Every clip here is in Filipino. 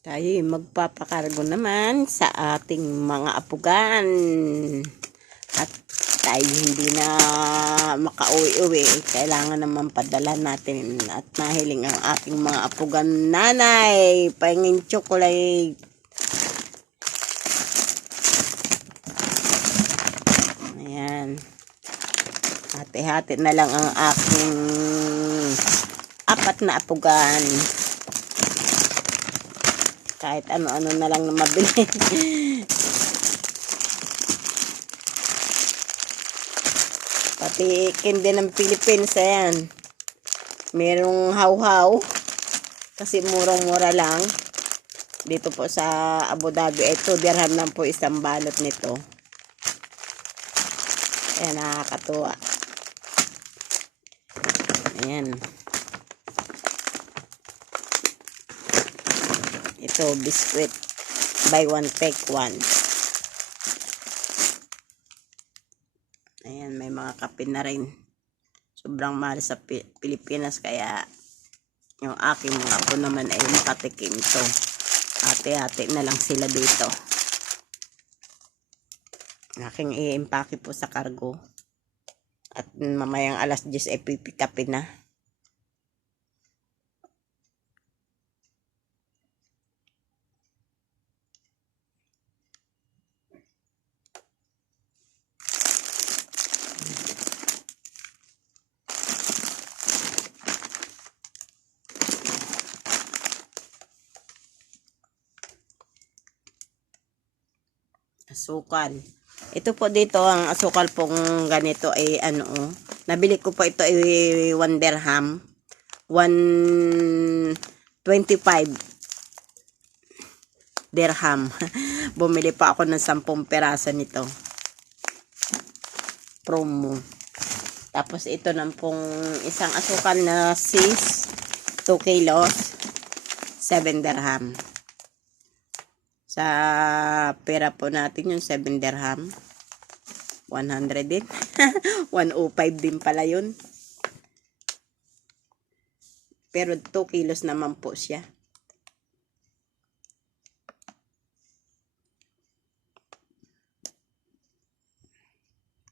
tayo magpapakargo naman sa ating mga apugan. At tayo hindi na makauwi-uwi. Kailangan naman padala natin at nahiling ang aking mga apugan. Nanay, pahingin chocolate. Ayan. Hati-hati na lang ang aking apat na apugan. Kahit ano-ano na lang na mabili. Pati kindi ng Philippines, ayan. Merong hawhaw. Kasi murang-mura lang. Dito po sa Abu Dhabi, ay 2 dirham lang po isang balot nito. Ayan, nakakatuwa. Ayan. Ito, biscuit. Buy one, take one. Ayan, may mga kape na rin. Sobrang mahal sa Pi- Pilipinas, kaya yung aking mga apo naman ay makatikim to. Ate-ate na lang sila dito. Aking i-impake po sa cargo. At mamayang alas 10 ay pipikapin na. Asukal. Ito po dito, ang asukal pong ganito ay ano, oh. nabili ko po ito ay 1 dirham. 125 dirham. Bumili pa ako ng 10 peraso nito. Promo. Tapos ito na pong isang asukal na sis, 2 kilos, 7 dirham. Sa pera po natin yung 7 dirham. 100 din. 105 din pala yun. Pero 2 kilos naman po siya.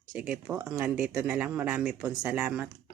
Sige po, hanggang dito na lang. Marami pong salamat.